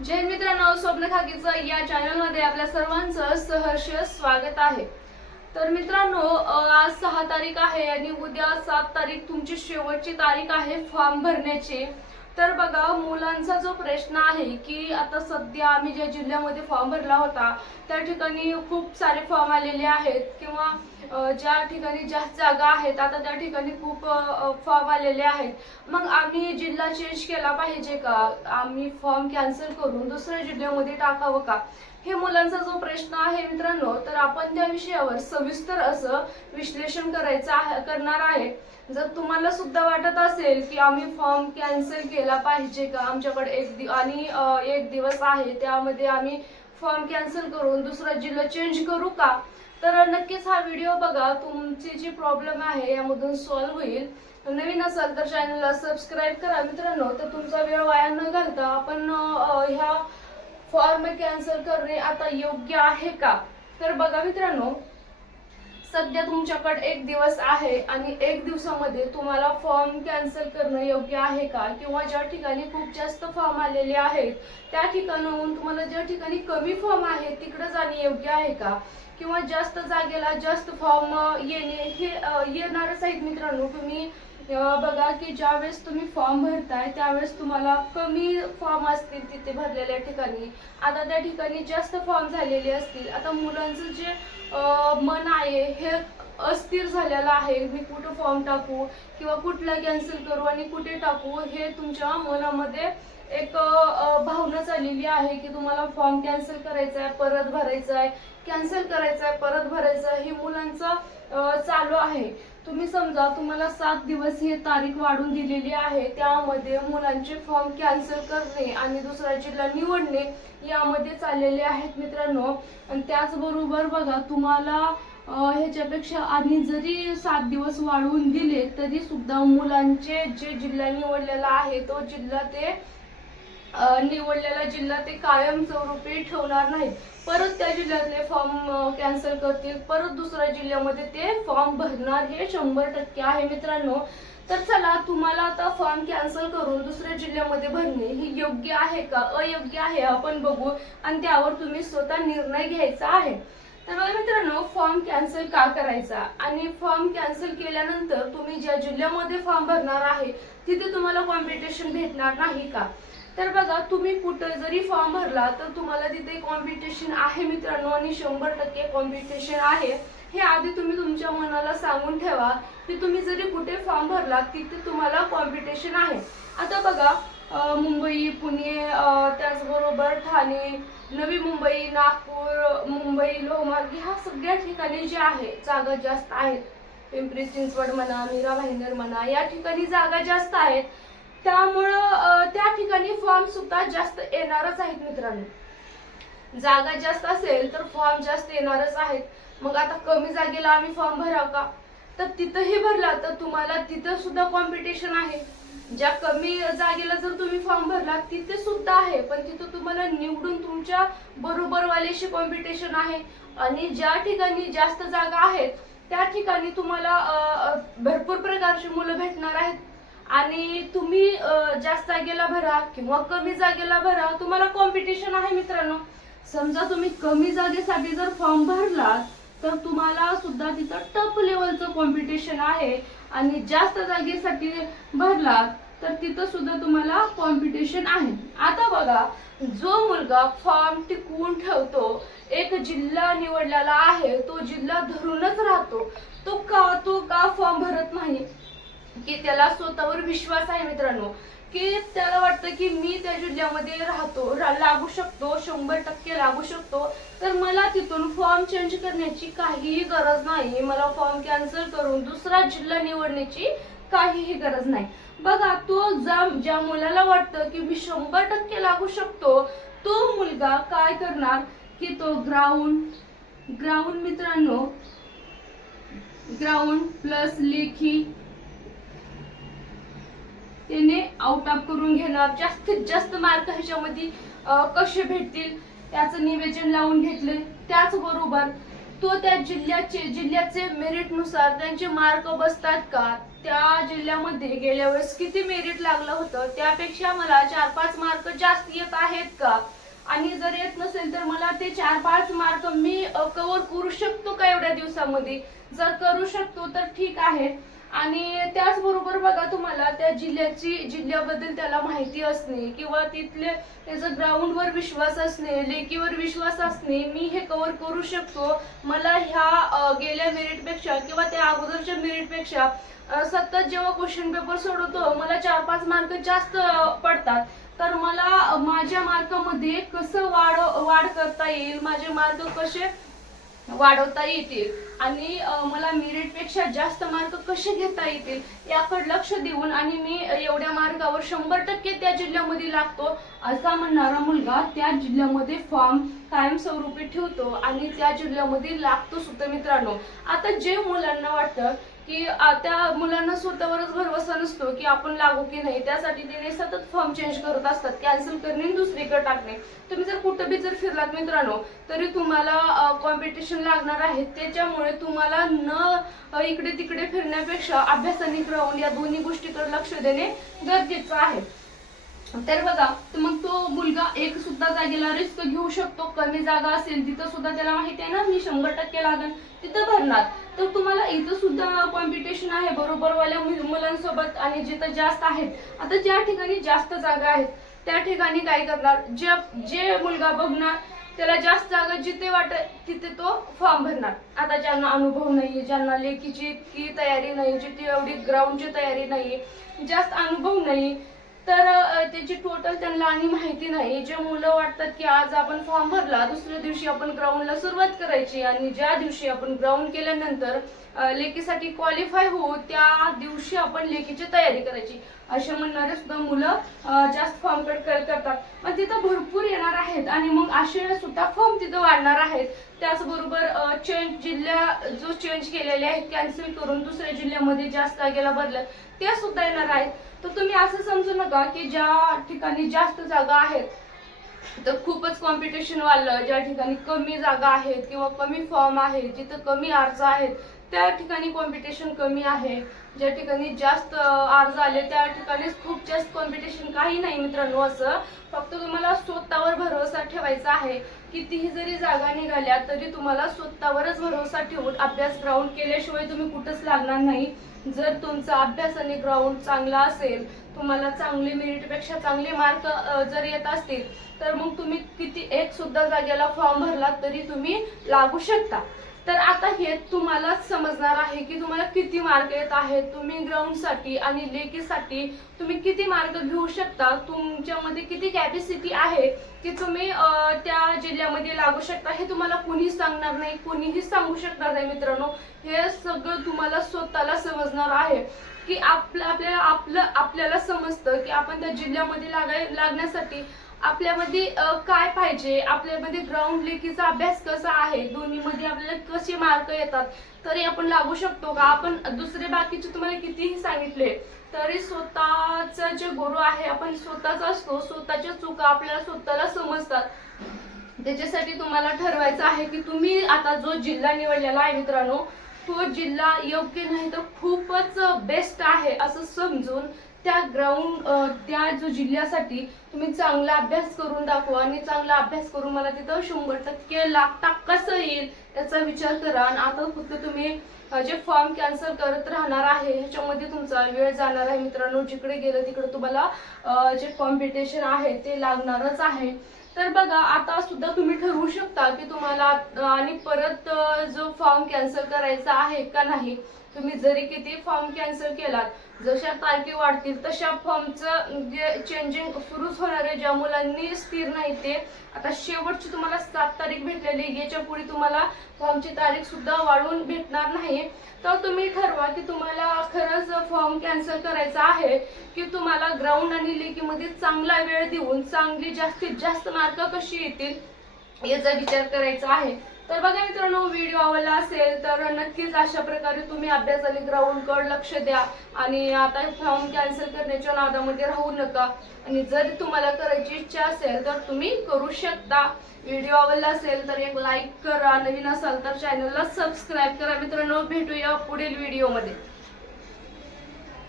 जय मित्रांनो, स्वप्न खाकीचं या चॅनलमध्ये आपल्या सर्वांचं सहर्ष स्वागत आहे। तर मित्रांनो, आज 6 तारीख आहे आणि उद्या 7 तारीख तुमची शेवटची तारीख आहे फॉर्म भरण्याची। तर बघा, मुलांचा जो प्रश्न आहे की आता सध्या आम्ही ज्या जिल्ह्यामध्ये फॉर्म भरला होता त्या ठिकाणी खूप सारे फॉर्म आलेले आहेत किंवा ज्या ठिकाणी जास्त जागा आहेत आता त्या ठिकाणी खूप फॉर्म आलेले आहेत। मग आम्ही जिल्हा चेंज केला पाहिजे का, आम्ही फॉर्म कॅन्सल करून दुसऱ्या जिल्ह्यामध्ये टाकावं का, हे मुलांचा जो प्रश्न आहे मित्रांनो, तर आपण त्या विषयावर सविस्तर असं विश्लेषण करणार आहे। जर तुम्हाला सुद्धा वाटत असेल की आम्ही फॉर्म कॅन्सल केला पाहिजे का, आमच्याकडे एक दिवस आहे त्यामध्ये आम्ही फॉर्म कॅन्सल करून दुसरा जिल्हा चेंज करू का, तर नक्कीच हा व्हिडिओ बघा, तुमची जी प्रॉब्लेम आहे यामधून सॉल्व्ह होईल। नवीन असाल तर चॅनलला सबस्क्राईब करा मित्रांनो। तर तुमचा वेळ वाया न घालता आपण ह्या फॉर्म कॅन्सल करणे आता योग्य आहे का, तर बघा मित्रांनो, सध्या तुमच्याकडे एक दिवस आहे आणि एक दिवसामध्ये तुम्हाला फॉर्म कॅन्सल करणं योग्य आहे का, किंवा ज्या ठिकाणी खूप जास्त फॉर्म आलेले आहेत त्या ठिकाणाहून तुम्हाला ज्या ठिकाणी कमी फॉर्म आहे तिकडे जाणे योग्य आहे का, किंवा जास्त जागेला जास्त फॉर्म येणे हे येणारच आहेत मित्रांनो। तुम्ही बघा की ज्यावेळेस तुम्ही फॉर्म भरताय त्यावेळेस तुम्हाला कमी फॉर्म असतील तिथे भरलेल्या ठिकाणी, आता त्या ठिकाणी जास्त फॉर्म झालेले असतील। आता मुलांचं जे मन आहे हे अस्थिर झालेलं आहे, मी कुठं फॉर्म टाकू किंवा कुठला कॅन्सल करू आणि कुठे टाकू, हे तुमच्या मनामध्ये एक भावना चाललेली आहे की तुम्हाला फॉर्म कॅन्सल करायचा आहे, परत भरायचा आहे, कॅन्सल करायचा आहे, परत भरायचा आहे, हे मुलांचं चालू आहे। तुम्ही समजा तुम्हाला 7 दिवस ही तारीख वाढून दिलेली आहे, त्यामध्ये मुलांचे फॉर्म कॅन्सल करणे आणि दुसरा जिल्हा निवडणे यामध्ये चाललेले आहेत मित्रांनो। आणि त्याचबरोबर बघा, तुम्हाला ह्याच्यापेक्षा आणि जरी 7 दिवस वाढवून दिले तरी सुद्धा मुलांचे जे जिल्हा निवडलेला आहे तो जिल्हा ते निवडलेला जिल्हा ते कायमस्वरूपी ठेवणार नाहीत, परत त्या जिल्ह्यातले फॉर्म कॅन्सल करतील, परत दुसऱ्या जिल्ह्यामध्ये ते फॉर्म भरणार, हे 100% आहे मित्रांनो। तर चला, तुम्हाला आता फॉर्म कॅन्सल करून दुसऱ्या जिल्ह्यामध्ये भरणे ही योग्य आहे का अयोग्य आहे आपण बघू आणि त्यावर तुम्ही स्वतः निर्णय घ्यायचा आहे। तर बघा मित्रांनो, फॉर्म कॅन्सल का करायचा आणि फॉर्म कॅन्सल केल्यानंतर तुम्ही ज्या जिल्ह्यामध्ये फॉर्म भरणार आहे तिथे तुम्हाला कॉम्पिटिशन भेटणार नाही का, तर बघा, तुम्ही कुठे जरी फॉर्म भरला तर तुम्हाला तिथे कॉम्पिटिशन आहे मित्रांनो आणि 100% कॉम्पिटिशन आहे, हे आधी तुम्ही तुमच्या मनाला सांगून ठेवा की तुम्ही जरी कुठे फॉर्म भरला तिथे तुम्हाला कॉम्पिटिशन आहे। आता बघा, मुंबई, पुणे, त्याचबरोबर ठाणे, नवी मुंबई, नागपूर, मुंबई, लोहमार्ग ह्या सगळ्या ठिकाणी जे आहे जागा जास्त आहेत, पिंपरी चिंचवड म्हणा, मीरा भाईंदर म्हणा, या ठिकाणी जागा जास्त आहेत, त्यामुळं त्या ठिकाणी फॉर्म सुद्धा जास्त येणारच आहेत मित्रांनो। जागा जास्त असेल तर फॉर्म जास्त येणारच आहेत। मग आता कमी जागेला आम्ही फॉर्म भराव का, तर तिथंही भरला तर तुम्हाला तिथं सुद्धा कॉम्पिटिशन आहे। ज्या कमी जागेला जर तुम्ही फॉर्म भरला तिथे सुद्धा आहे, पण तिथं तुम्हाला निवडून तुमच्या बरोबरवाल्याशी कॉम्पिटिशन आहे। आणि ज्या ठिकाणी जास्त जागा आहेत त्या ठिकाणी तुम्हाला भरपूर प्रकारची मुलं भेटणार आहेत आणि तुम्ही जास्त जागेला भरा किंवा कमी जागेला भरा, तुम्हाला कॉम्पिटिशन आहे मित्रांनो। समजा तुम्ही कमी जागेसाठी जर फॉर्म भरला तर तुम्हाला सुद्धा तिथं टॉप लेवलचं कॉम्पिटिशन आहे आणि जास्त जागेसाठी भरला तर तिथं सुद्धा तुम्हाला कॉम्पिटिशन आहे। आता बघा, जो मुलगा फॉर्म टिकवून ठेवतो, एक जिल्हा निवडलेला आहे, तो जिल्हा धरूनच राहतो, तो का फॉर्म भरत नाही, की त्याला स्वतःवर विश्वास आहे मित्रांनो, की त्याला वाटतं की मी त्या जिल्ह्यामध्ये राहतो, लागू शकतो, 100% लागू शकतो, तर मला तिथून फॉर्म चेंज करण्याची काहीही गरज नाही, मला फॉर्म कॅन्सल करून दुसरा जिल्हा निवडण्याची काहीही गरज नाही। बघा, तो ज्या मुलाला वाटतं की मी 100% लागू शकतो, तो मुलगा काय करणार की तो ग्राउंड मित्रांनो, ग्राउंड प्लस लेखी त्याने आउट ऑफ करून घेणार, जास्तीत जास्त मार्क ह्याच्यामध्ये कसे भेटतील याचं नियोजन लावून घेतले। त्याचबरोबर तो त्या जिल्ह्याचे मेरिट नुसार त्यांचे मार्क बसतात का त्या जिल्ह्यामध्ये गेल्या वेळेस किती मेरिट लागलं होतं त्यापेक्षा मला 4-5 मार्क जास्त येत आहेत का, आणि जर येत नसेल तर मला ते 4-5 मार्क मी कव्हर करू शकतो का एवढ्या दिवसामध्ये. जर करू शकतो तर ठीक आहे. आणि त्याचबरोबर बघा, तुम्हाला त्या जिल्ह्याबद्दल त्याला माहिती असणे किंवा तिथले त्याचं ग्राउंडवर विश्वास असणे, लेकीवर विश्वास असणे, मी हे कव्हर करू शकतो. मला ह्या गेल्या मेरिटपेक्षा किंवा त्या अगोदरच्या मेरिटपेक्षा सतत जेव्हा क्वेश्चन पेपर सोडवतो मला 4-5 मार्क जास्त पडतात, तर मला माझ्या मार्कामध्ये कसं वाढ करता येईल, माझे मार्क कसे वाढवता येतील आणि मला मेरिटपेक्षा जास्त मार्क कसे घेता येतील याकडे लक्ष देऊन आणि मी एवढ्या मार्कावर 100% त्या जिल्ह्यामध्ये लागतो असा म्हणणारा मुलगा त्या जिल्ह्यामध्ये फॉर्म कायमस्वरूपी ठेवतो आणि त्या जिल्ह्यामध्ये लागतो सुद्धा मित्रांनो. आता जे मुलांना वाटतं की त्या मुलांना स्वतःवरच भरवसा नसतो की आपण लागू की नाही, त्यासाठी ते सतत फॉर्म चेंज करत असतात, कॅन्सल करणे दुसरीकडे टाकणे. तुम्ही जर कुठं बी जर फिरलात मित्रांनो तरी तुम्हाला कॉम्पिटिशन लागणार आहे. त्याच्यामुळे तुम्हाला न इकडे तिकडे फिरण्यापेक्षा अभ्यासाने ग्राउंड या दोन्ही गोष्टीकडे लक्ष देणे गरजेचं आहे. तर बघा, मग तो मुलगा एक सुद्धा जागेला रिस्क घेऊ शकतो. कमी जागा असेल तिथं सुद्धा त्याला माहिती आहे ना मी 100% लागेल तिथं भरणार. तर तुम्हाला इथं सुद्धा कॉम्पिटिशन आहे बरोबरवाल्या मुलांसोबत आणि जिथं जास्त आहेत. आता ज्या ठिकाणी जास्त जागा आहेत त्या ठिकाणी काय करणार, जे मुलगा बघणार त्याला जास्त जागा जिथे वाटत तिथे तो फॉर्म भरणार. आता ज्यांना अनुभव नाही, ज्यांना लेखीची इतकी तयारी नाही, जिथे एवढी ग्राउंडची तयारी नाही, जास्त अनुभव नाही, तर त्याची टोटल त्यांना आणि माहिती नाही. जे मुलं वाटतात की आज आपण फॉर्म भरला दुसऱ्या दिवशी आपण ग्राउंडला सुरुवात करायची आणि ज्या दिवशी आपण ग्राउंड केल्यानंतर लेखीसाठी क्वालिफाय होऊ त्या दिवशी आपण लेखीची तयारी करायची, असे म्हणणारे सुद्धा मुलं जास्त फॉर्म करतात. पण तिथं भरपूर येणार आहेत आणि मग असे सुद्धा फॉर्म तिथं वाढणार आहेत. त्याचबरोबर जिल्हा जो चेंज केलेले आहेत कॅन्सल करून दुसऱ्या जिल्ह्यामध्ये जास्त जागेला बदलत ते सुद्धा येणार आहेत. तर तुम्ही असं समजू नका की ज्या ठिकाणी जास्त जागा आहेत तर खूपच कॉम्पिटिशन वाढलं, ज्या ठिकाणी कमी जागा आहेत किंवा कमी फॉर्म आहे, जिथं कमी अर्ज आहेत त्या ठिकाणी कॉम्पिटिशन कमी आहे. ज्या ठिकाणी जास्त अर्ज आले त्या ठिकाणी खूप जास्त कॉम्पिटिशन काही नाही मित्रांनो. असं फक्त तुम्हाला स्वतःवर भरोसा ठेवायचा आहे. कितीही जरी जागा निघाल्या तरी तुम्हाला स्वतःवरच भरोसा ठेवून अभ्यास ग्राउंड केल्याशिवाय तुम्ही कुठंच लागणार नाही. जर तुमचा अभ्यास आणि ग्राउंड चांगला असेल, तुम्हाला चांगले मेरिटपेक्षा चांगले मार्क जर येत असतील तर मग तुम्ही किती एक सुद्धा जागेला फॉर्म भरला तरी तुम्ही लागू शकता. तर आता हे तुम्हाला समजणार आहे की तुम्हाला किती मार्क येत आहेत, तुम्ही ग्राउंडसाठी आणि लेखीसाठी तुम्ही किती मार्क घेऊ शकता, तुमच्यामध्ये किती कॅपॅसिटी आहे की तुम्ही त्या जिल्ह्यामध्ये लागू शकता. हे तुम्हाला कोणीही सांगणार नाही, कोणीही सांगू शकणार नाही मित्रांनो. हे सगळं तुम्हाला स्वतःला समजणार आहे की आपल्याला समजतं की आपण त्या जिल्ह्यामध्ये लागण्यासाठी आपल्यामध्ये काय पाहिजे, आपल्यामध्ये ग्राउंड लेखीचा अभ्यास कसा आहे, दोन्हीमध्ये आपल्याला कसे मार्क येतात तरी आपण लागू शकतो का. आपण दुसरे बाकीचे तुम्हाला कितीही सांगितले तरी स्वतःचा जे गुरु आहे आपण स्वतःच असतो. स्वतःच्या चुका आपल्याला स्वतःला समजतात. त्याच्यासाठी तुम्हाला ठरवायचं आहे की तुम्ही आता जो जिल्हा निवडलेला आहे मित्रांनो तो जिल्हा योग्य नाही तर खूपच बेस्ट आहे असं समजून त्या जो जिल्ह्यासाठी तुम्ही चांगला अभ्यास करून दाखवा आणि चांगला अभ्यास करून मला तिथं 100% लागता कसं येईल याचा विचार करा. आणि आता फक्त तुम्ही जे फॉर्म कॅन्सल करत राहणार आहे ह्याच्यामध्ये तुमचा वेळ जाणार आहे मित्रांनो. जिकडे गेलं तिकडे तुम्हाला जे कॉम्पिटिशन आहे ते लागणारच आहे. तर बघा, आता सुद्धा तुम्ही ठरवू शकता की तुम्हाला आणि परत जो फॉर्म कॅन्सल करायचा आहे का नाही. तुम्ही जरी किती फॉर्म कॅन्सल केलात, जशा तारखे वाढतील तशा फॉर्मचं जे चेंजिंग सुरूच होणार आहे. ज्या मुलांनी स्थिर नाही ते आता शेवटची तुम्हाला 7 तारीख भेटलेली, याच्या पुढे तुम्हाला फॉर्मची तारीख सुद्धा वाढवून भेटणार नाही. तर तुम्ही ठरवा की तुम्हाला खरंच फॉर्म कॅन्सल करायचा आहे की तुम्हाला ग्राउंड आणि लेखीमध्ये चांगला वेळ देऊन चांगली जास्तीत जास्त मार्क कशी येतील याचा विचार करायचा आहे. तर बघा मित्रांनो, व्हिडिओ आवडला असेल तर नक्कीच अशा प्रकारे तुम्ही अभ्यास आणि ग्राउंडकडे लक्ष द्या आणि आता फॉर्म कॅन्सल करण्याच्या नादामध्ये राहू नका. आणि जर तुम्हाला करायची इच्छा असेल तर तुम्ही करू शकता. व्हिडिओ आवडला असेल तर एक लाईक करा, नवीन असाल तर चॅनलला सबस्क्राईब करा. मित्रांनो, भेटूया पुढील व्हिडिओमध्ये.